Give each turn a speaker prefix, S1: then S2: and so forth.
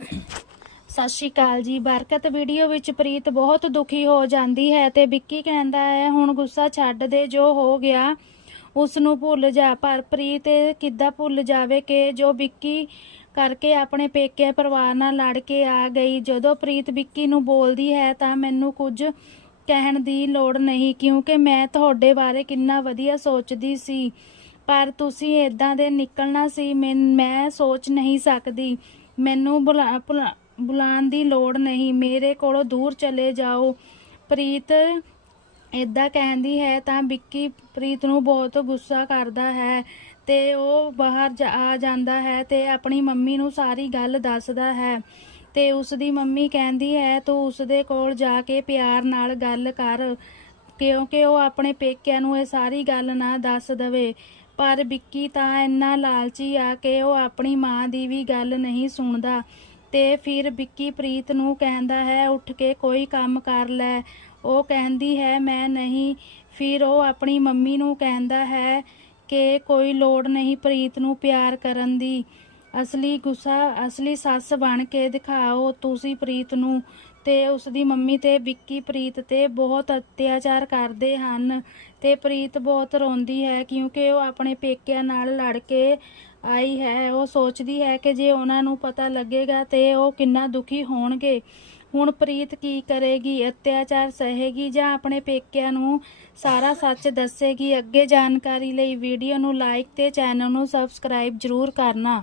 S1: ਸਤਿ ਸ਼੍ਰੀ ਅਕਾਲ ਜੀ। ਬਰਕਤ ਵੀਡੀਓ ਵਿੱਚ ਪ੍ਰੀਤ ਬਹੁਤ ਦੁਖੀ ਹੋ ਜਾਂਦੀ ਹੈ ਤੇ ਵਿੱਕੀ ਕਹਿੰਦਾ ਹੈ, ਹੁਣ ਗੁੱਸਾ ਛੱਡ ਦੇ, ਜੋ ਹੋ ਗਿਆ ਉਸ ਨੂੰ ਭੁੱਲ ਜਾ। ਪਰ ਪ੍ਰੀਤ, ਕਿੱਦਾਂ ਭੁੱਲ ਜਾਵੇ ਕਿ ਜੋ ਵਿੱਕੀ ਕਰਕੇ ਆਪਣੇ ਪੇਕੇ ਪਰਿਵਾਰ ਨਾਲ ਲੜ ਕੇ ਆ ਗਈ। ਜਦੋਂ ਪ੍ਰੀਤ ਵਿੱਕੀ ਨੂੰ ਬੋਲਦੀ ਹੈ, ਤਾਂ ਮੈਨੂੰ ਕੁਝ ਕਹਿਣ ਦੀ ਲੋੜ ਨਹੀਂ, ਕਿਉਂਕਿ ਮੈਂ ਤੁਹਾਡੇ ਬਾਰੇ ਕਿੰਨਾ ਵਧੀਆ ਸੋਚਦੀ ਸੀ। ਪਰ ਤੁਸੀਂ ਇਦਾਂ ਦੇ ਨਿਕਲਣਾ ਸੀ ਮੈਂ ਸੋਚ ਨਹੀਂ ਸਕਦੀ। ਮੈਨੂੰ ਬੁਲਾ ਬੁਲਾ- ਬੁਲਾਉਣ ਦੀ ਲੋੜ ਨਹੀਂ। ਮੇਰੇ ਕੋਲੋਂ ਦੂਰ ਚਲੇ ਜਾਓ। ਪ੍ਰੀਤ ਇਦਾਂ ਕਹਿੰਦੀ ਹੈ ਤਾਂ ਵਿੱਕੀ ਪ੍ਰੀਤ ਨੂੰ ਬਹੁਤ ਗੁੱਸਾ ਕਰਦਾ ਹੈ ਤੇ ਉਹ ਬਾਹਰ ਜਾ- ਆ ਜਾਂਦਾ ਹੈ ਤੇ ਆਪਣੀ ਮੰਮੀ ਨੂੰ ਸਾਰੀ ਗੱਲ ਦੱਸਦਾ ਹੈ। ਤੇ ਉਸ ਦੀ ਮੰਮੀ ਕਹਿੰਦੀ ਹੈ, ਤੂੰ ਉਸ ਦੇ ਕੋਲ ਜਾ ਕੇ ਪਿਆਰ ਨਾਲ ਗੱਲ ਕਰ, ਕਿਉਂਕਿ ਉਹ ਆਪਣੇ ਪੇਕਿਆਂ ਨੂੰ ਇਹ ਸਾਰੀ ਗੱਲ ਨਾ ਦੱਸ ਦਵੇ। ਪਰ ਵਿੱਕੀ ਤਾਂ ਇੰਨਾ ਲਾਲਚੀ ਆ ਕਿ ਉਹ ਆਪਣੀ ਮਾਂ ਦੀ ਵੀ ਗੱਲ ਨਹੀਂ ਸੁਣਦਾ। ਤੇ ਫਿਰ ਵਿੱਕੀ ਪ੍ਰੀਤ ਨੂੰ ਕਹਿੰਦਾ ਹੈ, ਉੱਠ ਕੇ ਕੋਈ ਕੰਮ ਕਰ ਲੈ। ਉਹ ਕਹਿੰਦੀ ਹੈ, ਮੈਂ ਨਹੀਂ। ਫਿਰ ਉਹ ਆਪਣੀ ਮੰਮੀ ਨੂੰ ਕਹਿੰਦਾ ਹੈ ਕਿ ਕੋਈ ਲੋੜ ਨਹੀਂ ਪ੍ਰੀਤ ਨੂੰ ਪਿਆਰ ਕਰਨ ਦੀ। ਅਸਲੀ ਗੁੱਸਾ, ਅਸਲੀ ਸੱਸ ਬਣ ਕੇ ਦਿਖਾਓ ਤੁਸੀਂ ਪ੍ਰੀਤ ਨੂੰ। ਤੇ ਉਸ ਦੀ ਮੰਮੀ ਤੇ ਵਿੱਕੀ, ਪ੍ਰੀਤ ਤੇ ਬਹੁਤ ਅਤਿਆਚਾਰ ਕਰਦੇ ਹਨ ਤੇ ਪ੍ਰੀਤ ਬਹੁਤ ਰੋਂਦੀ ਹੈ ਕਿਉਂਕਿ ਉਹ ਆਪਣੇ ਪੇਕਿਆਂ ਨਾਲ ਲੜ ਕੇ ਆਈ ਹੈ। ਉਹ ਸੋਚਦੀ ਹੈ ਕਿ ਜੇ ਉਹਨਾਂ ਨੂੰ ਪਤਾ ਲੱਗੇਗਾ ਤੇ ਉਹ ਕਿੰਨਾ ਦੁਖੀ ਹੋਣਗੇ। ਹੁਣ ਪ੍ਰੀਤ ਕੀ ਕਰੇਗੀ? ਅਤਿਆਚਾਰ ਸਹੇਗੀ ਜਾਂ ਆਪਣੇ ਪੇਕਿਆਂ ਨੂੰ ਸਾਰਾ ਸੱਚ ਦੱਸੇਗੀ? ਅੱਗੇ ਜਾਣਕਾਰੀ ਲਈ ਵੀਡੀਓ ਨੂੰ ਲਾਈਕ ਤੇ ਚੈਨਲ ਨੂੰ ਸਬਸਕ੍ਰਾਈਬ ਜ਼ਰੂਰ ਕਰਨਾ।